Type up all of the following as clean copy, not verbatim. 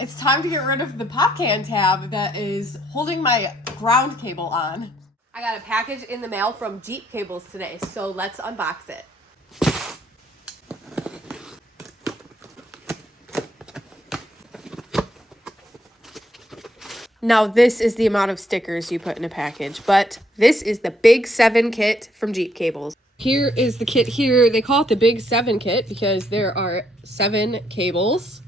It's time to get rid of the pop can tab that is holding my ground cable on. I got a package in the mail from Jeepcables today, so let's unbox it. Now this is the amount of stickers you put in a package, but this is the Big 7 kit from Jeepcables. Here is the kit here. They call it the Big 7 kit because there are 7 cables.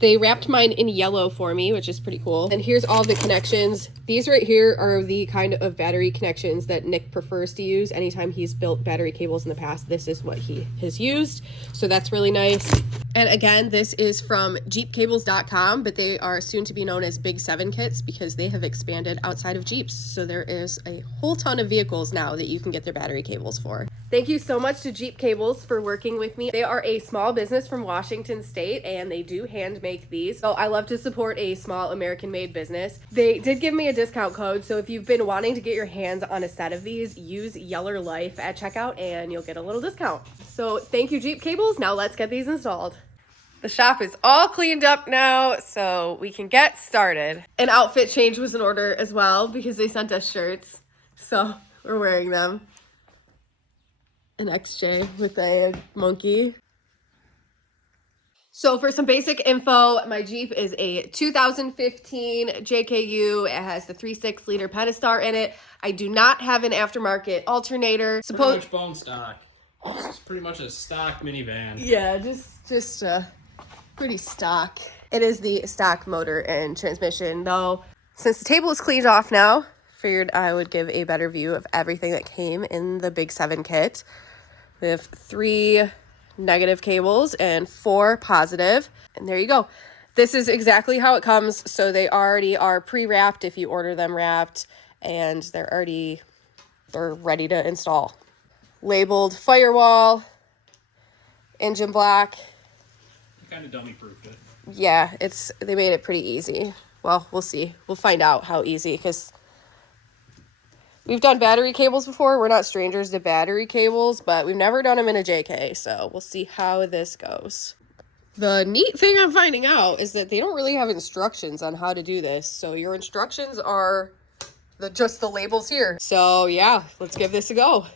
They wrapped mine in yellow for me, which is pretty cool. And here's all the connections. These right here are the kind of battery connections that Nick prefers to use. Anytime he's built battery cables in the past, this is what he has used. So that's really nice. And again, this is from Jeepcables.com, but they are soon to be known as Big 7 kits because they have expanded outside of Jeeps. So there is a whole ton of vehicles now that you can get their battery cables for. Thank you so much to Jeepcables for working with me. They are a small business from Washington State and they do hand make these. So I love to support a small American-made business. They did give me a discount code, so if you've been wanting to get your hands on a set of these, use Yellerlife at checkout and you'll get a little discount. So thank you, Jeepcables. Now let's get these installed. The shop is all cleaned up now, so we can get started. An outfit change was in order as well because they sent us shirts, so we're wearing them. An XJ with a monkey. So for some basic info, my Jeep is a 2015 JKU. It has the 3.6 liter Pentastar in it. I do not have an aftermarket alternator. Pretty much bone stock. It's pretty much a stock minivan. Yeah, just pretty stock. It is the stock motor and transmission though. Since the table is cleaned off now, figured I would give a better view of everything that came in the Big 7 kit. We have 3 negative cables and 4 positive. And there you go. This is exactly how it comes. So they already are pre-wrapped if you order them wrapped, and they're ready to install. Labeled firewall, engine block. Kind of dummy-proofed it. Yeah, they made it pretty easy. Well, we'll see. We'll find out how easy because we've done battery cables before. We're not strangers to battery cables, but we've never done them in a JK, so we'll see how this goes. The neat thing I'm finding out is that they don't really have instructions on how to do this. So your instructions are just the labels here. So yeah, let's give this a go.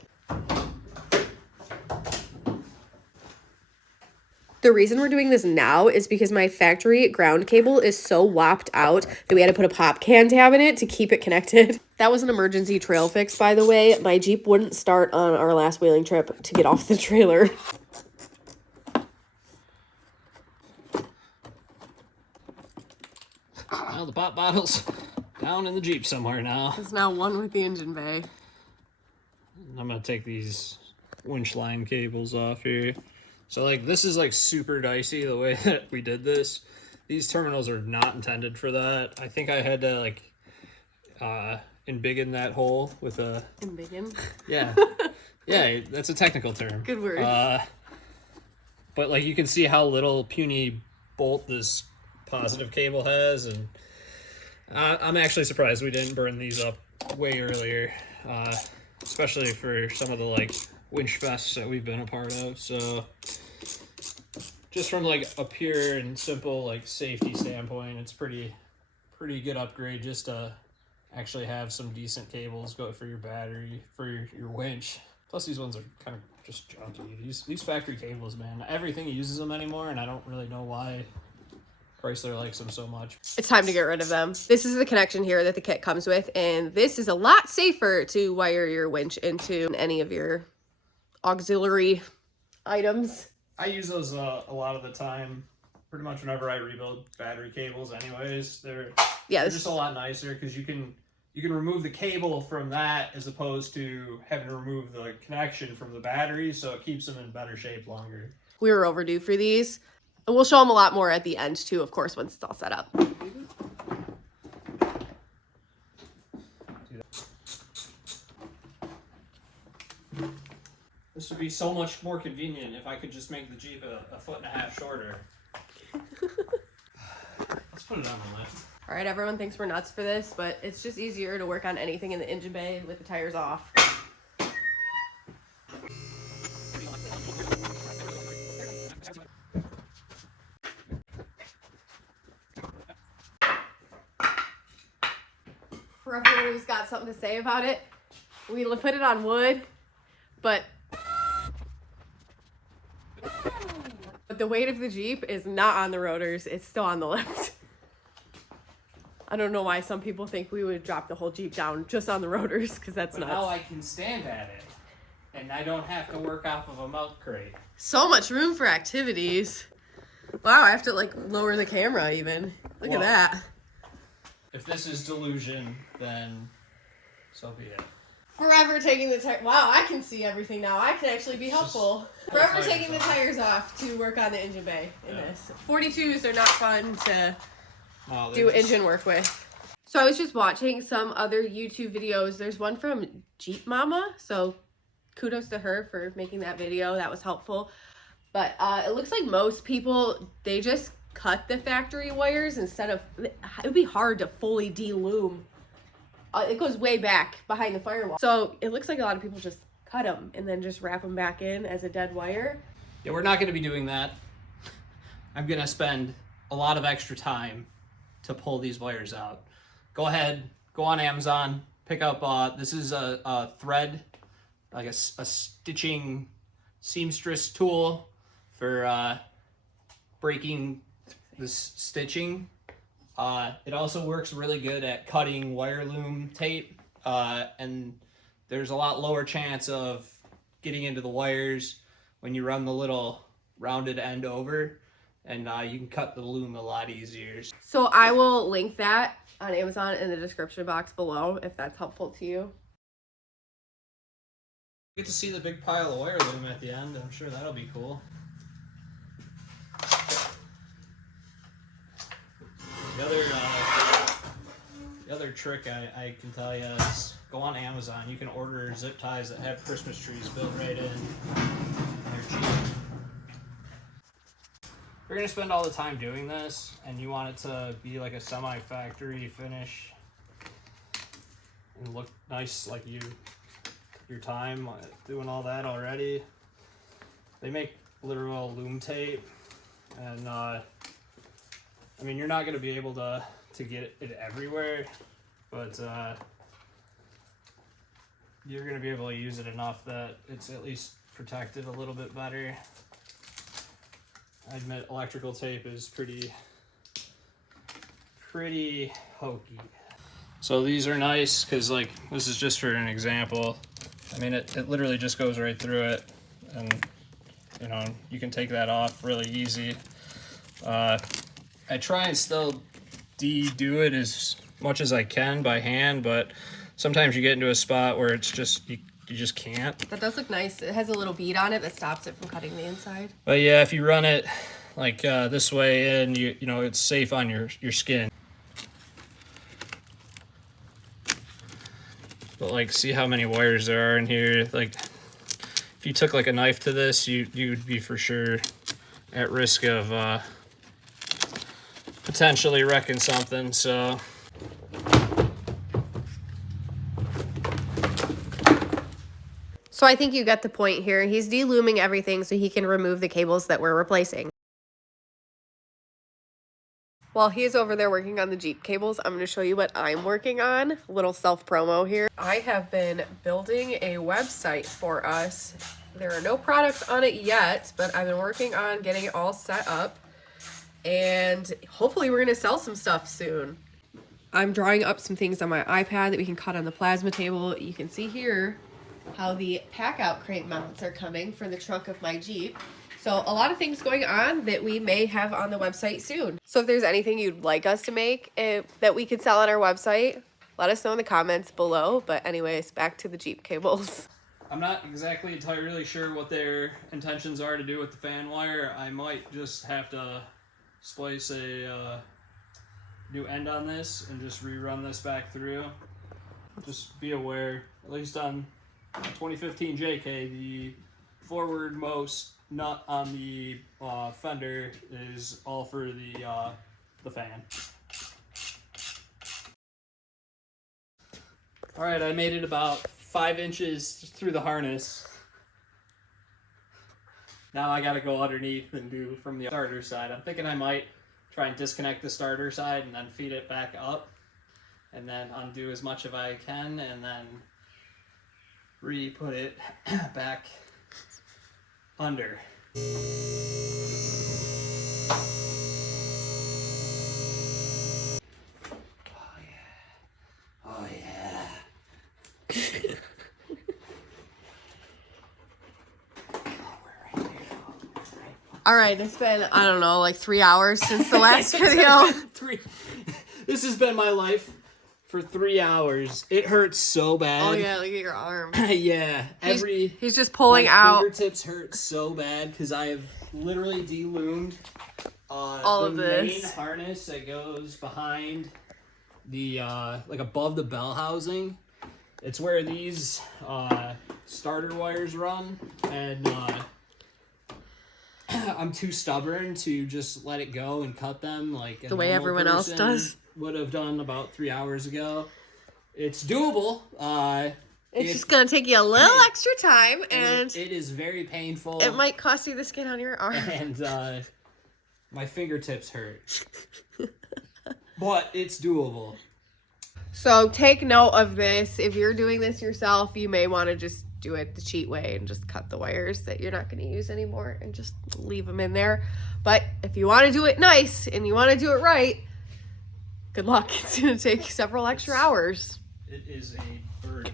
The reason we're doing this now is because my factory ground cable is so whopped out that we had to put a pop can tab in it to keep it connected. That was an emergency trail fix, by the way. My Jeep wouldn't start on our last whaling trip to get off the trailer. Well, the pop bottle's down in the Jeep somewhere now. It's now one with the engine bay. I'm gonna take these winch line cables off here. So like this is like super dicey the way that we did this. These terminals are not intended for that. I think I had to like embiggen that hole with a Embiggen? Yeah. Yeah, that's a technical term. Good word. But like you can see how little puny bolt this positive cable has, and I'm actually surprised we didn't burn these up way earlier. Especially for some of the like winch fests that we've been a part of. So just from like a pure and simple like safety standpoint, it's pretty good upgrade just to actually have some decent cables go for your battery for your winch. Plus these ones are kind of just junky. These factory cables, man, everything uses them anymore, and I don't really know why Chrysler likes them so much. It's time to get rid of them. This is the connection here that the kit comes with, and this is a lot safer to wire your winch into any of your auxiliary items. I use those a lot of the time, pretty much whenever I rebuild battery cables anyways. They're just a lot nicer because you can remove the cable from that as opposed to having to remove the connection from the battery, so it keeps them in better shape longer. We were overdue for these. And we'll show them a lot more at the end too, of course, once it's all set up. This would be so much more convenient if I could just make the Jeep a foot and a half shorter. Let's put it on the lift. All right, everyone thinks we're nuts for this, but it's just easier to work on anything in the engine bay with the tires off. for everyone who's got something to say about it. We put it on wood, but the weight of the Jeep is not on the rotors. It's still on the lift. I don't know why some people think we would drop the whole Jeep down just on the rotors, because that's nuts. Now I can stand at it, and I don't have to work off of a milk crate. So much room for activities. Wow, I have to like lower the camera even. Look at that. If this is delusion, then so be it. Forever taking the tire. Wow, I can see everything now. I can actually be helpful. Forever taking the tires off to work on the engine bay in this. 42s are not fun to do engine work with. So I was just watching some other YouTube videos. There's one from Jeep Mama, so kudos to her for making that video. That was helpful. But it looks like most people, they just cut the factory wires instead of, it would be hard to fully de-loom. It goes way back behind the firewall. So it looks like a lot of people just cut them and then just wrap them back in as a dead wire. Yeah, we're not going to be doing that. I'm going to spend a lot of extra time to pull these wires out. Go ahead, go on Amazon, pick up, this is a thread, like a stitching seamstress tool for breaking this stitching. It also works really good at cutting wire loom tape, and there's a lot lower chance of getting into the wires when you run the little rounded end over, and you can cut the loom a lot easier. So I will link that on Amazon in the description box below if that's helpful to you. Get to see the big pile of wire loom at the end. I'm sure that'll be cool. The other trick I can tell you is go on Amazon. You can order zip ties that have Christmas trees built right in. They're cheap. If you're going to spend all the time doing this and you want it to be like a semi-factory finish and look nice like your time doing all that already, they make literal loom tape, and I mean, you're not going to be able to get it everywhere, but you're going to be able to use it enough that it's at least protected a little bit better. I admit electrical tape is pretty hokey. So these are nice because, like, this is just for an example. I mean, it literally just goes right through it, and you know, you can take that off really easy. I try and still do it as much as I can by hand, but sometimes you get into a spot where it's just you just can't. That does look nice. It has a little bead on it that stops it from cutting the inside. But yeah, if you run it like this way in, you know, it's safe on your skin. But like, see how many wires there are in here. Like, if you took like a knife to this, you'd be for sure at risk of potentially wrecking something. So I think you get the point here. He's de-looming everything so he can remove the cables that we're replacing. While he's over there working on the Jeep cables, I'm going to show you what I'm working on. A little self-promo here. I have been building a website for us. There are no products on it yet, but I've been working on getting it all set up. And hopefully we're going to sell some stuff soon. I'm drawing up some things on my iPad that we can cut on the plasma table. You can see here how the pack-out crate mounts are coming for the trunk of my Jeep. So a lot of things going on that we may have on the website soon. So if there's anything you'd like us to make that we could sell on our website, let us know in the comments below. But anyways, back to the Jeep cables. I'm not exactly entirely sure what their intentions are to do with the fan wire. I might just have to splice a new end on this and just rerun this back through. Just be aware, at least on 2015 JK, the forward-most nut on the fender is all for the fan. All right, I made it about 5 inches through the harness. Now I gotta go underneath and do from the starter side. I'm thinking I might try and disconnect the starter side and then feed it back up. and then undo as much as I can, and then re-put it back under. Oh yeah. All right, it's been, I don't know, like 3 hours since the last video. This has been my life for 3 hours. It hurts so bad. Oh yeah, look at your arm. Yeah, he's just pulling out. My fingertips hurt so bad because I have literally deloomed all of this. The main harness that goes behind the like above the bell housing. It's where these starter wires run, and I'm too stubborn to just let it go and cut them like the way everyone else does. Would have done about 3 hours ago. It's doable. It's just gonna take you a little extra time, and it is very painful. It might cost you the skin on your arm. And my fingertips hurt. But it's doable. So take note of this. If you're doing this yourself, you may want to just do it the cheat way and just cut the wires that you're not going to use anymore and just leave them in there. But if you want to do it nice and you want to do it right, good luck. It's going to take several extra hours. It is a burden.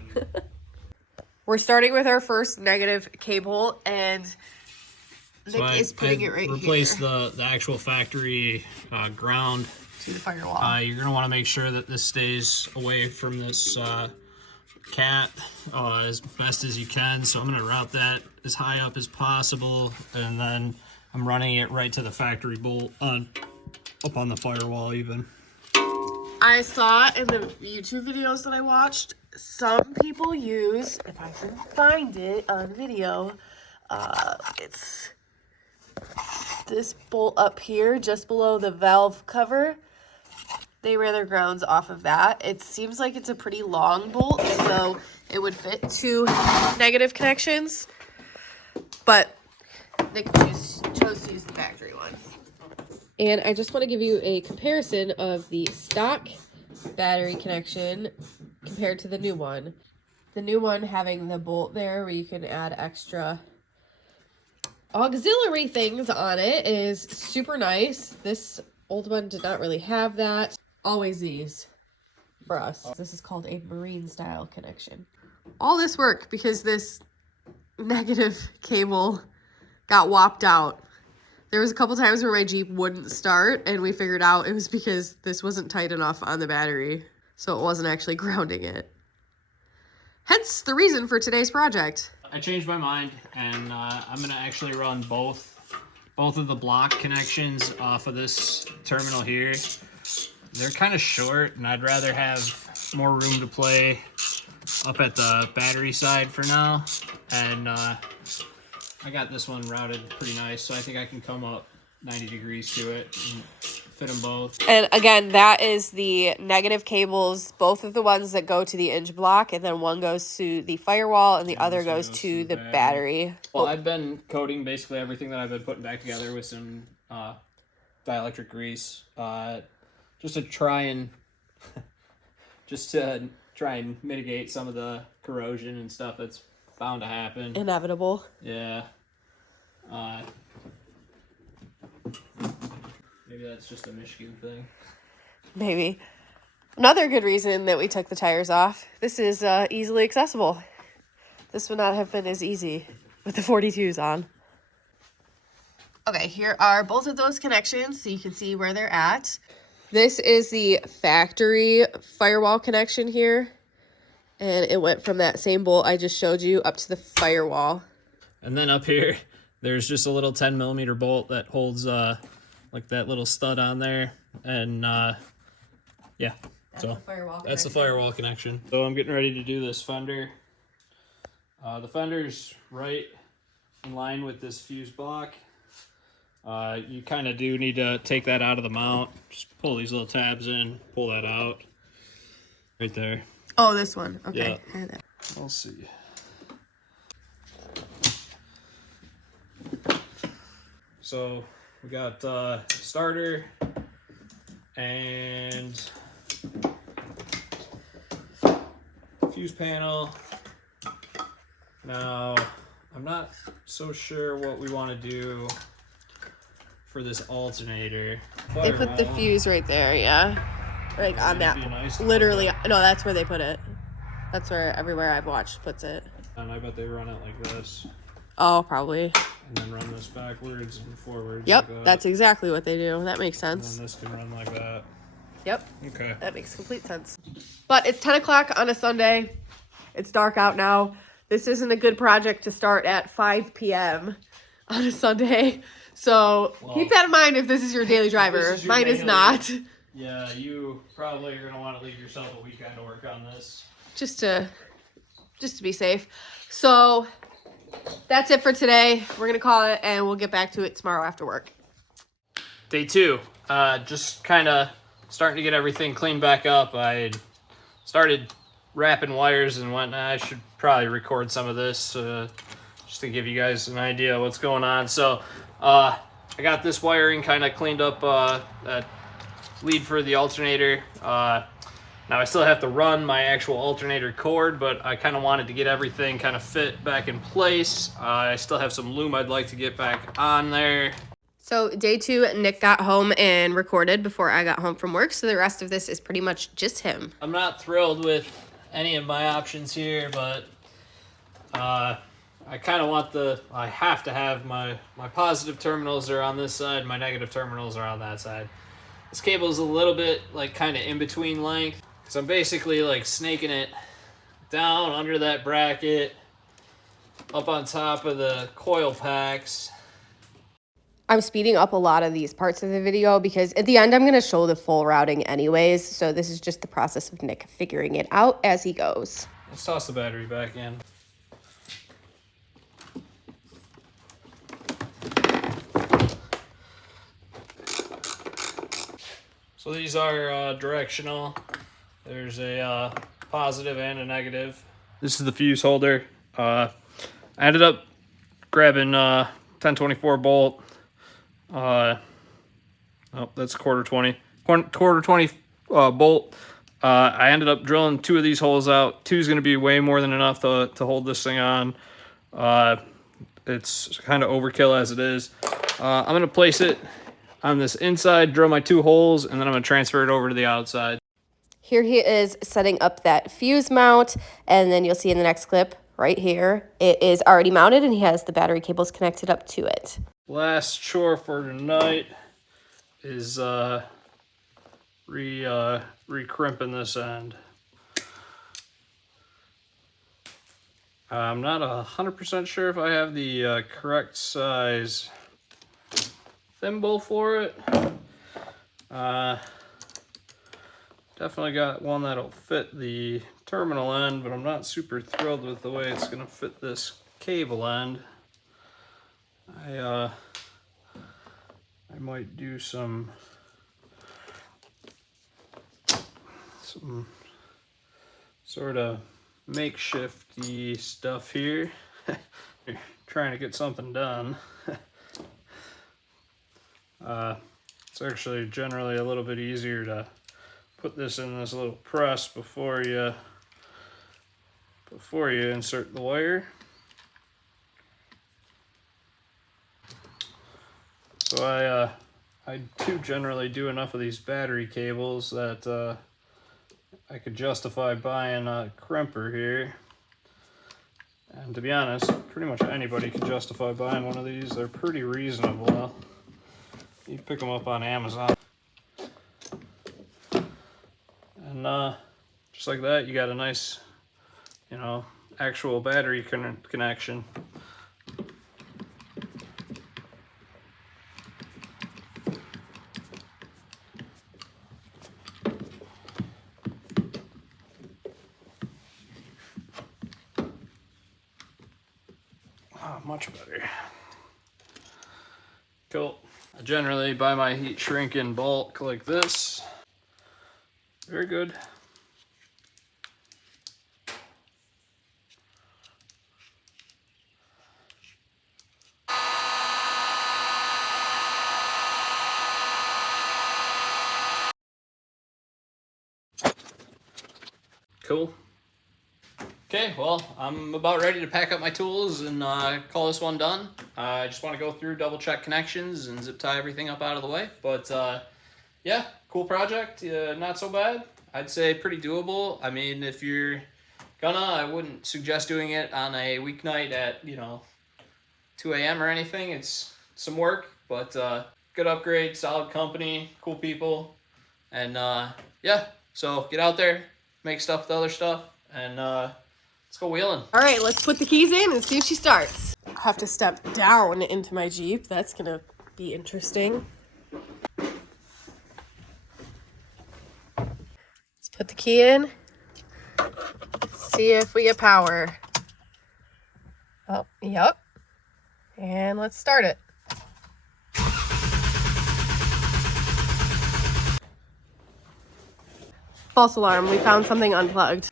We're starting with our first negative cable, and Nick is putting it right here. Replace the actual factory ground to the firewall. You're going to want to make sure that this stays away from this cat as best as you can. So I'm going to route that as high up as possible, and then I'm running it right to the factory bolt up on the firewall even. I saw in the YouTube videos that I watched, some people use, if I can find it on video, it's this bolt up here just below the valve cover. They ran their grounds off of that. It seems like it's a pretty long bolt, so it would fit 2 negative connections, but Nick chose to use the factory one. And I just want to give you a comparison of the stock battery connection compared to the new one. The new one having the bolt there where you can add extra auxiliary things on it is super nice. This old one did not really have that. Always these for us. This is called a marine style connection. All this work because this negative cable got whopped out. There was a couple times where my Jeep wouldn't start, and we figured out it was because this wasn't tight enough on the battery, so it wasn't actually grounding it. Hence the reason for today's project. I changed my mind, and I'm going to actually run both of the block connections off of this terminal here. They're kind of short, and I'd rather have more room to play up at the battery side for now. And I got this one routed pretty nice, so I think I can come up 90 degrees to it and fit them both. And again, that is the negative cables, both of the ones that go to the hinge block, and then one goes to the firewall and the other goes to the battery. Well, I've been coating basically everything that I've been putting back together with some dielectric grease, just to try and mitigate some of the corrosion and stuff that's bound to happen. Inevitable. Yeah. Maybe that's just a Michigan thing. Maybe. Another good reason that we took the tires off. This is easily accessible. This would not have been as easy with the 42s on. Okay, here are both of those connections so you can see where they're at. This is the factory firewall connection here. And it went from that same bolt I just showed you up to the firewall. And then up here, there's just a little 10 millimeter bolt that holds like that little stud on there. And yeah, that's the firewall connection. So I'm getting ready to do this fender. The fender's right in line with this fuse block. You kind of do need to take that out of the mount. Just pull these little tabs in, pull that out. Right there. Oh, this one. Okay. Yeah. We'll see. So we got starter and fuse panel. Now, I'm not so sure what we want to do for this alternator. They put the fuse right there, yeah. Like on that. Nice literally, no, that's where they put it. That's where everywhere I've watched puts it. And I bet they run it like this. Oh, probably. And then run this backwards and forwards. Yep, like that. that's exactly what they do. That makes sense. And then this can run like that. Yep. Okay. That makes complete sense. But it's 10 o'clock on a Sunday. It's dark out now. This isn't a good project to start at 5 p.m. on a Sunday. So keep that in mind if this is your daily driver. Mine is not. Yeah, you probably are going to want to leave yourself a weekend to work on this. Just to be safe. So that's it for today. We're going to call it, and we'll get back to it tomorrow after work. Day 2. Just kind of starting to get everything cleaned back up. I started wrapping wires and whatnot. I should probably record some of this just to give you guys an idea of what's going on. So I got this wiring kind of cleaned up, lead for the alternator. Now I still have to run my actual alternator cord, but I kind of wanted to get everything kind of fit back in place. I still have some loom I'd like to get back on there. So day 2, Nick got home and recorded before I got home from work. So the rest of this is pretty much just him. I'm not thrilled with any of my options here, but I kind of want I have to have my positive terminals are on this side, my negative terminals are on that side. This cable is a little bit like kind of in between length. So I'm basically like snaking it down under that bracket, up on top of the coil packs. I'm speeding up a lot of these parts of the video because at the end I'm going to show the full routing anyways. So this is just the process of Nick figuring it out as he goes. Let's toss the battery back in. So these are directional. There's a positive and a negative. This is the fuse holder. I ended up grabbing 1024 bolt. Oh, that's quarter 20 bolt. I ended up drilling 2 of these holes out. 2 is going to be way more than enough to hold this thing on. It's kind of overkill as it is. I'm going to place it on this inside, drill my 2 holes, and then I'm going to transfer it over to the outside. Here he is setting up that fuse mount, and then you'll see in the next clip right here, it is already mounted and he has the battery cables connected up to it. Last chore for tonight is re-crimping this end. I'm not 100% sure if I have the correct size thimble for it. Definitely got one that'll fit the terminal end, but I'm not super thrilled with the way it's going to fit this cable end. I might do some sort of makeshifty stuff here. Trying to get something done. It's actually generally a little bit easier to put this in this little press before you insert the wire. So I do generally do enough of these battery cables that I could justify buying a crimper here. And to be honest, pretty much anybody can justify buying one of these. They're pretty reasonable. You pick them up on Amazon. And just like that, you got a nice, actual battery connection. Oh, much better. Cool. I generally buy my heat shrink in bulk like this. Very good. Cool. Okay, well, I'm about ready to pack up my tools and call this one done. I just want to go through, double check connections, and zip tie everything up out of the way. But yeah, cool project. Not so bad. I'd say pretty doable. I mean, if you're gonna, I wouldn't suggest doing it on a weeknight at 2 a.m. or anything. It's some work, but good upgrade, solid company, cool people, and yeah. So get out there, make stuff with other stuff, and let's go wheeling. All right, let's put the keys in and see if she starts. I have to step down into my Jeep. That's gonna be interesting. Let's put the key in. See if we get power. Oh, yep. And let's start it. False alarm, we found something unplugged.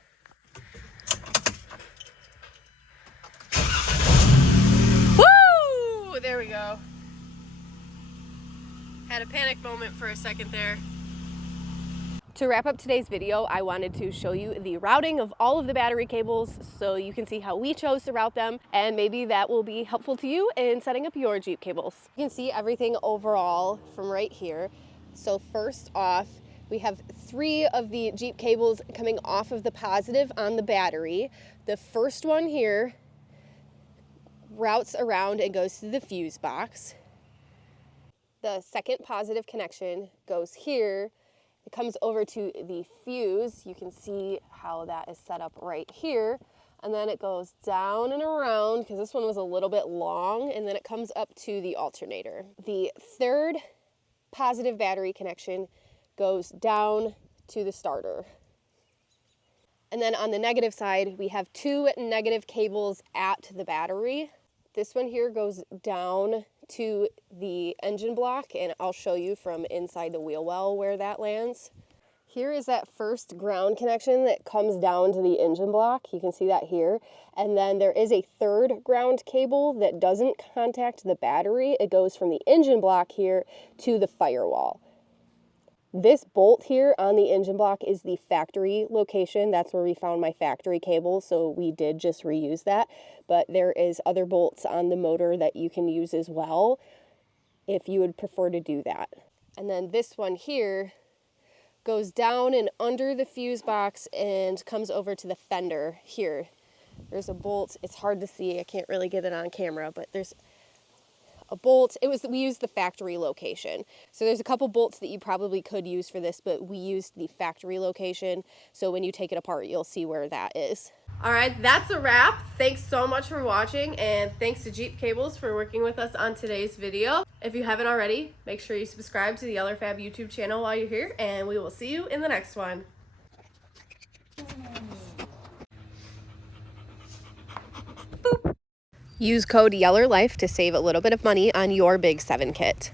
Woo! There we go. Had a panic moment for a second there. To wrap up today's video, I wanted to show you the routing of all of the battery cables so you can see how we chose to route them, and maybe that will be helpful to you in setting up your Jeep cables. You can see everything overall from right here. So first off, we have 3 of the Jeep cables coming off of the positive on the battery. The first one here routes around and goes to the fuse box. The second positive connection goes here. It comes over to the fuse. You can see how that is set up right here. And then it goes down and around, because this one was a little bit long, and then it comes up to the alternator. The third positive battery connection goes down to the starter. And then on the negative side, we have 2 negative cables at the battery. This one here goes down to the engine block, and I'll show you from inside the wheel well where that lands. Here is that first ground connection that comes down to the engine block. You can see that here. And then there is a third ground cable that doesn't contact the battery. It goes from the engine block here to the firewall. This bolt here on the engine block is the factory location. That's where we found my factory cable, so we did just reuse that. But there is other bolts on the motor that you can use as well if you would prefer to do that. And then this one here goes down and under the fuse box and comes over to the fender here. There's a bolt. It's hard to see. I can't really get it on camera, but there's a bolt. We used the factory location. So there's a couple bolts that you probably could use for this, but we used the factory location. So when you take it apart, you'll see where that is. All right, that's a wrap. Thanks so much for watching, and thanks to Jeepcables for working with us on today's video. If you haven't already, make sure you subscribe to the Yellerfab YouTube channel while you're here, and we will see you in the next one. Boop. Use code YELLERLIFE to save a little bit of money on your Big 7 kit.